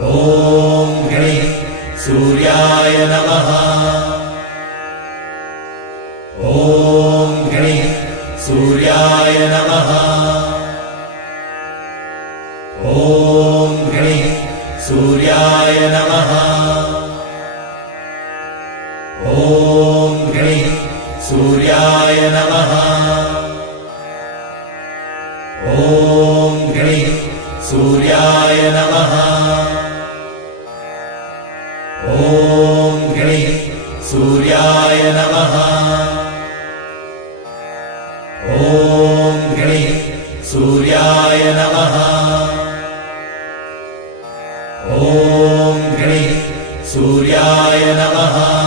ॐ ह्रीं सूर्याय नमः। ॐ ह्रीं सूर्याय नमः। ॐ ह्रीं सूर्याय नमः। ॐ ह्रीं सूर्याय नमः। ॐ ह्रीं सूर्याय नमः। ॐ ह्रीं सूर्याय नमः। ॐ ह्रीं सूर्याय नमः। ॐ ह्रीं सूर्याय नमः।